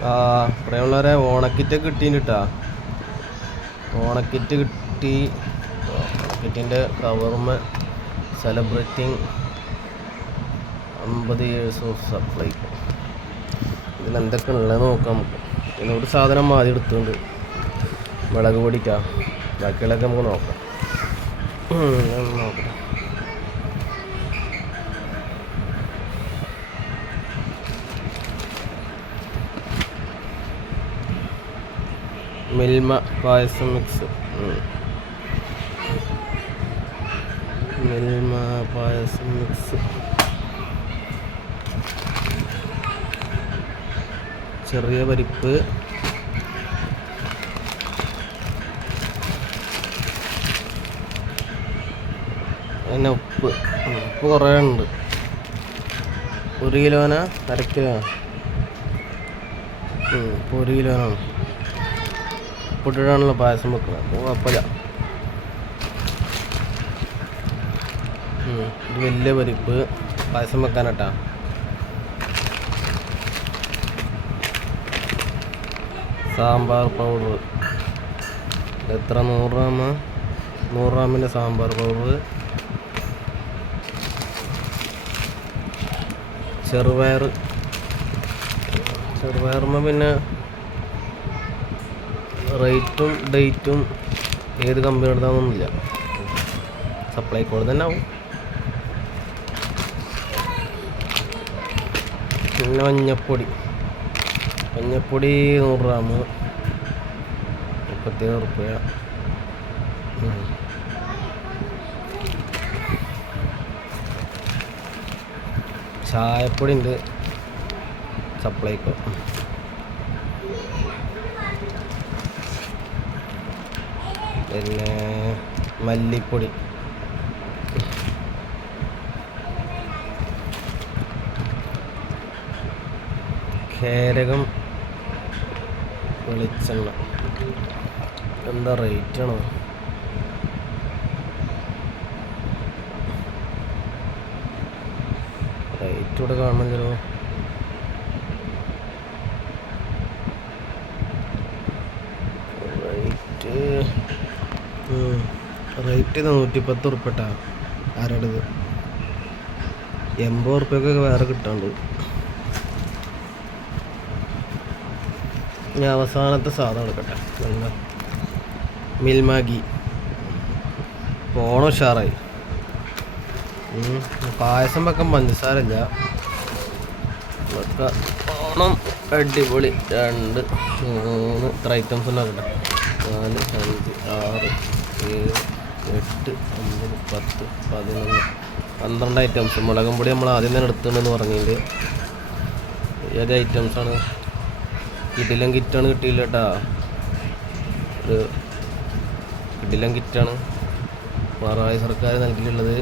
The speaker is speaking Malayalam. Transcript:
പ്രിയമുള്ളവരെ ഓണക്കിറ്റൊക്കെ കിട്ടീട്ടാ. ഓണക്കിറ്റ് കിട്ടി. ഓണക്കിറ്റിൻ്റെ കവർമ സെലിബ്രേറ്റിംഗ് 50 years ഓഫ് സപ്ലൈ. ഇതിലെന്തൊക്കെ ഉള്ളത് നോക്കാം നമുക്ക്. പിന്നെ ഒരു സാധനം ആദ്യം എടുത്തുകൊണ്ട് മുളക് പൊടിക്കാ. ബാക്കിയുള്ളതൊക്കെ നമുക്ക് നോക്കാം. നോക്കട്ടെ. മിൽമ പായസം മിക്സ്. മിൽമ പായസം മിക്സ്. ചെറിയ പരിപ്പ്, പിന്നെ ഉപ്പ്. ഉപ്പ് കുറേ ഉണ്ട്. 1 കിലോനാ 1/2 കിലോ? ഇപ്പോൾ 1 കിലോനാണ്. ഉപ്പിട്ടിട്ടാണല്ലോ പായസം വെക്കുന്നത്, അപ്പോൾ കുഴപ്പമില്ല. ഇത് വലിയ പരിപ്പ് പായസം വെക്കാനട്ടാ. സാമ്പാർ പൗഡർ എത്ര? 100 ഗ്രാം. 100 ഗ്രാമിൻ്റെ സാമ്പാർ പൗഡർ. ചെറുപയറുമ്പോൾ പിന്നെ റേറ്റും ഡേറ്റും ഏത് കമ്പനി എടുത്താണെന്നൊന്നുമില്ല. സപ്ലൈക്കോട് തന്നെ ആവും. പിന്നെ മഞ്ഞപ്പൊടി 100 ഗ്രാം 37 റുപ്യ. ചായപ്പൊടി ഉണ്ട് സപ്ലൈക്കോ. പിന്നെ മല്ലിപ്പൊടി, കേരകം, വെളിച്ചെണ്ണ. എന്താ റേറ്റാണോ? റേറ്റ് ഇവിടെ കാണണല്ലോ. റേറ്റ് 110 റുപ്യട്ടാ. ആരുടേത് 80 റുപ്യക്കൊക്കെ വേറെ കിട്ടാണ്ട്. ഞാൻ അവസാനത്തെ സാധനം എടുക്കട്ടെ. എന്താ? മിൽമാഗി. ഓണം ഉഷാറായി. പായസം വെക്കാൻ പഞ്ചസാരല്ല. ഓണം അടിപൊളി. 2 3 ഇത്ര ഐറ്റംസ് ഉണ്ടാക്കട്ടെ. 4 5 6 7 8 9 10 11 12 ഐറ്റംസ്. മുളകും പൊടി നമ്മൾ ആദ്യം തന്നെ എടുത്തിട്ടുണ്ടെന്ന് പറഞ്ഞിട്ട്. ഏത് ഐറ്റംസാണ്? കിടിലൻ കിറ്റാണ്. കിട്ടിയില്ല കേട്ടാ. ഒരു കിടിലൻ കിറ്റാണ് പിണറായി സർക്കാർ നൽകിയിട്ടുള്ളത്.